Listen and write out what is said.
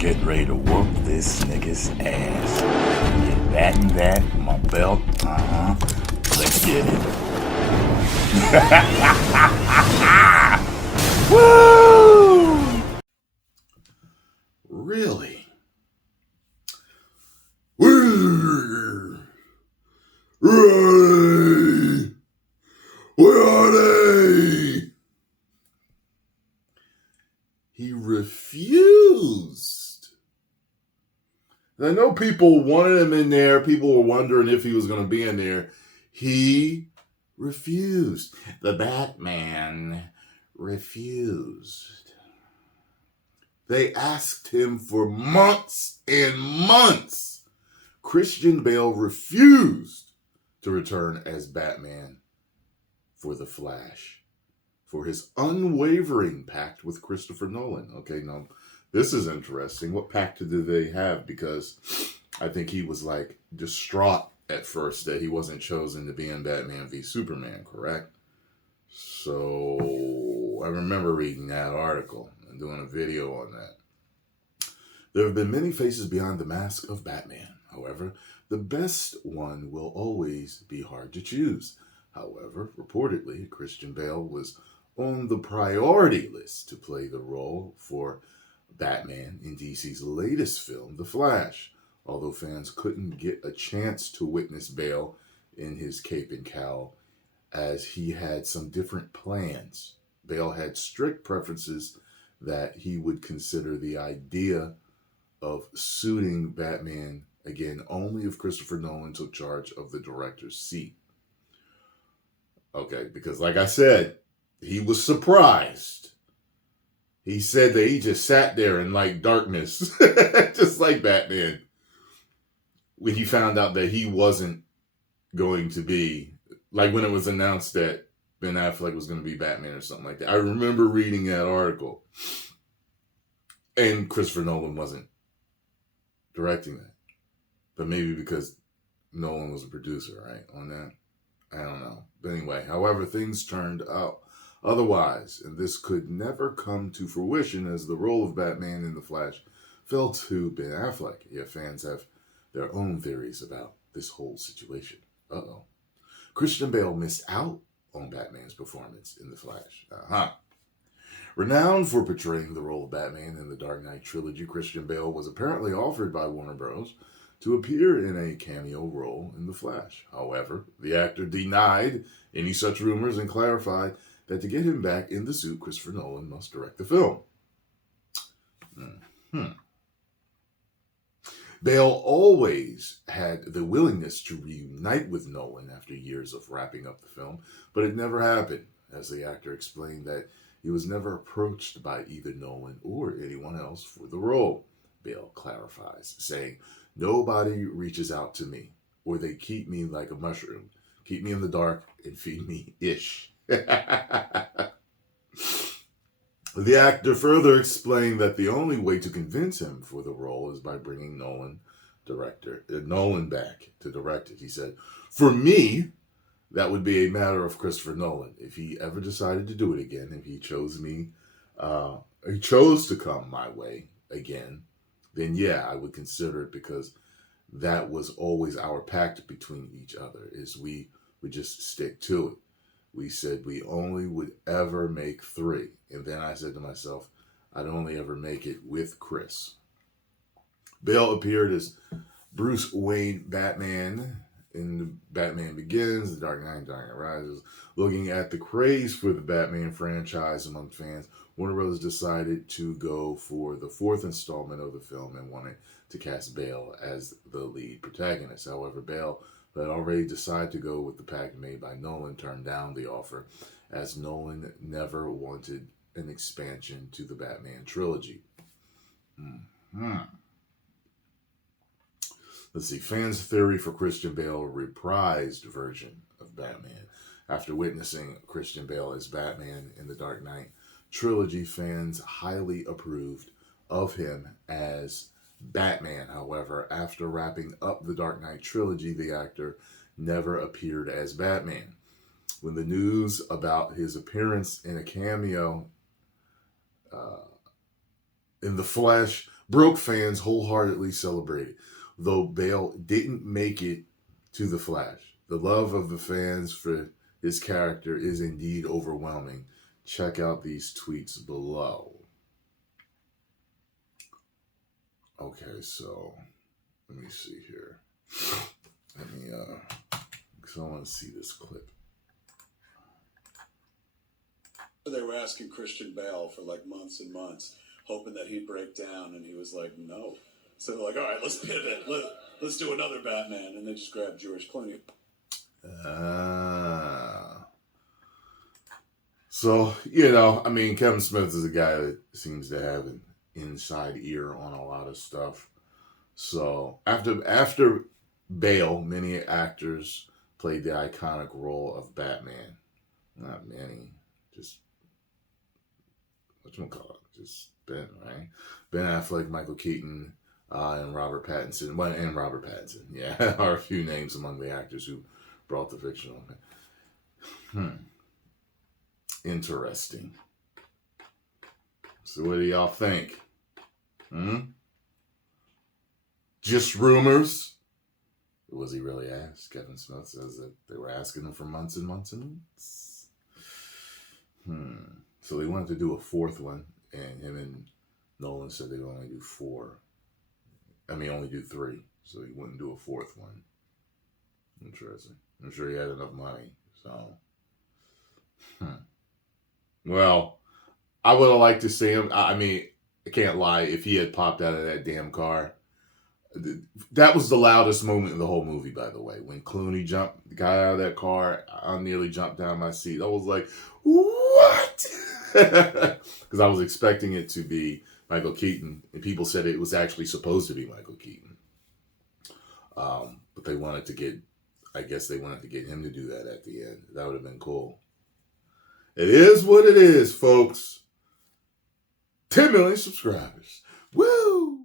getting ready to whoop this nigga's ass. Get that and that, my belt. Let's get it. Woo! Really? Where are they? He refused. I know people wanted him in there. People were wondering if he was going to be in there. He refused. The Batman refused. They asked him for months and months. Christian Bale refused to return as Batman for The Flash, for his unwavering pact with Christopher Nolan. Okay, now this is interesting. What pact did they have? Because I think he was like distraught at first that he wasn't chosen to be in Batman v Superman, correct? So I remember reading that article and doing a video on that. There have been many faces behind the mask of Batman. However, the best one will always be hard to choose. However, reportedly, Christian Bale was on the priority list to play the role for Batman in DC's latest film, The Flash, although fans couldn't get a chance to witness Bale in his cape and cowl as he had some different plans. Bale had strict preferences that he would consider the idea of suiting Batman again only if Christopher Nolan took charge of the director's seat. Okay, because like I said, he was surprised. He said that he just sat there in like darkness, just like Batman, when he found out that he wasn't going to be, like when it was announced that Ben Affleck was going to be Batman or something like that. I remember reading that article. And Christopher Nolan wasn't directing that. But maybe because Nolan was a producer, right, on that? I don't know. But anyway, however, things turned out otherwise, and this could never come to fruition as the role of Batman in The Flash fell to Ben Affleck. Yet fans have their own theories about this whole situation. Christian Bale missed out on Batman's performance in The Flash. Renowned for portraying the role of Batman in the Dark Knight trilogy, Christian Bale was apparently offered by Warner Bros. To appear in a cameo role in The Flash. However, the actor denied any such rumors and clarified that to get him back in the suit, Christopher Nolan must direct the film. Bale always had the willingness to reunite with Nolan after years of wrapping up the film, but it never happened, as the actor explained that he was never approached by either Nolan or anyone else for the role. Bale clarifies, saying, "Nobody reaches out to me, or they keep me like a mushroom, keep me in the dark and feed me ish." The actor further explained that the only way to convince him for the role is by bringing Nolan back to direct it. He said, "For me, that would be a matter of Christopher Nolan. If he ever decided to do it again, if he chose to come my way again, then yeah, I would consider it, because that was always our pact between each other, is we would just stick to it. We said we only would ever make 3. And then I said to myself, I'd only ever make it with Chris." Bale appeared as Bruce Wayne Batman in Batman Begins, The Dark Knight, Dark Knight Rises. Looking at the craze for the Batman franchise among fans, Warner Bros. Decided to go for the 4th installment of the film and wanted to cast Bale as the lead protagonist. However, Bale, who had already decided to go with the pact made by Nolan, turned down the offer, as Nolan never wanted an expansion to the Batman trilogy. Let's see. Fans' theory for Christian Bale reprised version of Batman. After witnessing Christian Bale as Batman in the Dark Knight trilogy, fans highly approved of him as Batman. However, after wrapping up the Dark Knight trilogy, the actor never appeared as Batman. When the news about his appearance in a cameo in The Flash broke fans wholeheartedly celebrated. Though Bale didn't make it to The Flash, the love of the fans for his character is indeed overwhelming. Check out these tweets below. Okay, so let me see here. Let me, because I want to see this clip. They were asking Christian Bale for like months and months, hoping that he'd break down, and he was like, no. So they're like, all right, let's pivot. Let's do another Batman. And they just grabbed George Clooney. So, you know, I mean, Kevin Smith is a guy that seems to have an inside ear on a lot of stuff. So after Bale, many actors played the iconic role of Batman. Not many, just whatchamacallit, just Ben, right? Ben Affleck, Michael Keaton, and Robert Pattinson. Well, and Robert Pattinson, yeah, are a few names among the actors who brought the fictional. Interesting. So what do y'all think? Just rumors? Was he really asked? Kevin Smith says that they were asking him for months and months and months. So they wanted to do a fourth one, and him and Nolan said they would only do 4. I mean, only do 3, so he wouldn't do a fourth one. Interesting. I'm sure he had enough money, so. Well, I would have liked to see him. I mean, I can't lie. If he had popped out of that damn car, that was the loudest moment in the whole movie, by the way. When Clooney got out of that car, I nearly jumped down my seat. I was like, what? Because I was expecting it to be Michael Keaton, and people said it was actually supposed to be Michael Keaton. But they wanted to get, I guess they wanted to get him to do that at the end. That would have been cool. It is what it is, folks. 10 million subscribers. Woo!